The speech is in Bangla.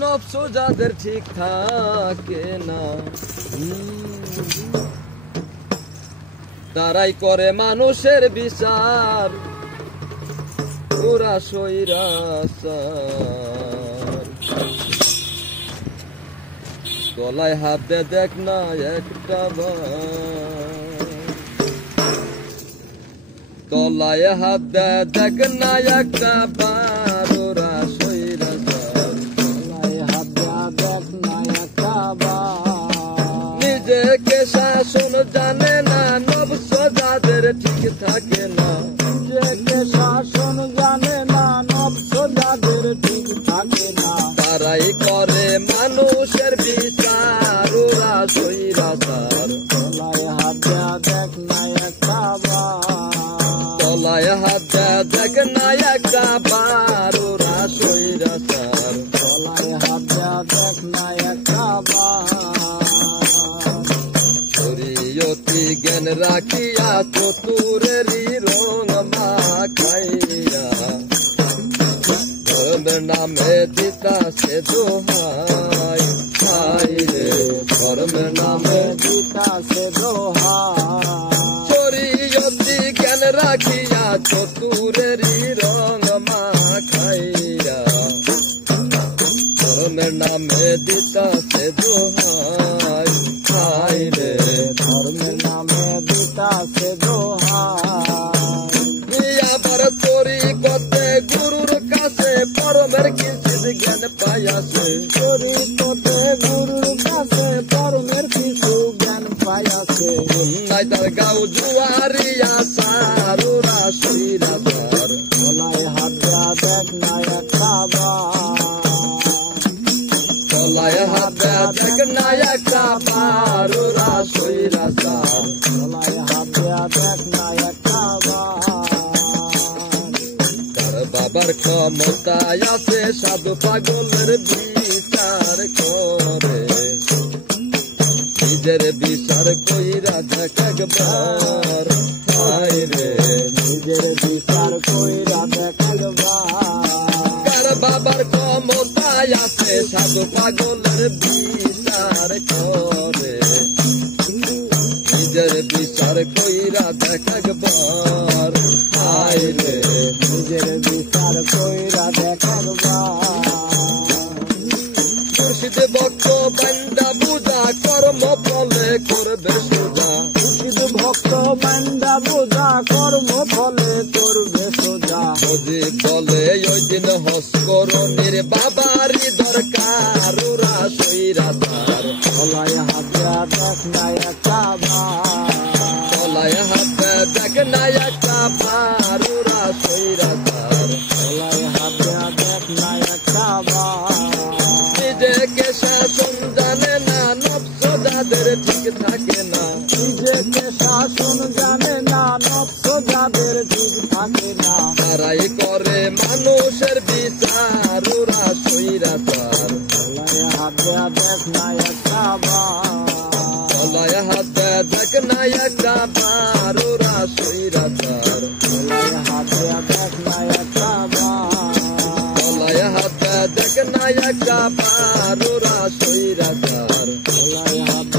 নফস যাদের ঠিক থাকে না তারাই করে মানুষের বিচার ওরা সৈরাচার গলায় হাত দে দেখ না একটা বার গলায় হাত দে দেখ না একটা বার ওরা সৈরাচার গলায় হাত দেখ না একটা বার নিজেকে শাসন জানে না নফস যাদের ঠিক থাকে না নিজেকে শাসন জানে না নফস যাদের ঠিক থাকে না তারাই করে মানুষের বিচার ওরা সৈরাচার গলায় হাত দেখ না একটা বার গলায় হাত দেখ না একটা বার ওরা সৈরাচার গলায় হাত দেখ না একটা বার শরীয়তি জ্ঞান রাখিয়া চতুরেরই রং মাখাইয়া ধর্মের নামে দিতাছে দোহাই হাই রে ধর্মের নামে দিতাছে দোহাই শরীয়তি জ্ঞান রাখিয়া চতুরেরই রং মাখাইয়া ধর্মের নামে দিতাছে দোহাই হাই রে ধর্মের নামে দিতাছে দোহাই আবার তোরি করতে গুরুর কাছে পরমের কিছু জ্ঞান পাইয়াছে শরীয়তে গুরুর কাছে পরমের কিছু জ্ঞান পাইয়াছে নাই তার গাও জুয়ারিয়া সারুরা সৈরাচার গলায় হাত দেখ না একটা বার গলায় হাত দেখ না একটা বার ওরা সৈরাচার গলায় হাত দেখ না একটা বার তার বাবার ক্ষমতায় আছে সাধু পাগলের বিচার করে নিজের বিচার কইরা দেখ একবার হায় রে নিজের বিচার কইরা দেখ একবার কার বাবার ক্ষমতায় আছে সাধু পাগলের বিচার করে নিজের বিচার কইরা দেখ একবার হায় রে নিজের বিচার কইরা দেখ একবার মুর্শিদ ভক্ত বান্দা বুঝা কর্ম ফলে করবে সোজা শুধু ভক্ত বান্দা বোঝা কর্ম ফলে করবে সোজা যদি বলে ওই দিন হস করণের বাবারই দরকার ওরা সৈরাচার গলায় হাত দেখ না একটা বার গলায় হাত দেখ না একটা বার ওরা সৈরাচার গলায় হাত দেখ না একটা বার নিজেকে শাসন জানে না নফস যাদের ঠিক থাকে না নিজেকে শাসন জানে না নফস যাদের ঠিক থাকে না তারাই করে মানুষের বিচার ওরা সৈরাচার গলায় হাত দেখ না একটা বার গলায় হাত দেখ না একটা বার ওরা সৈরাচার গলায় হাত দেখ না একটা বার গলায় হাত দেখ না একটা বার ওরা সৈরাচার গলায় হাত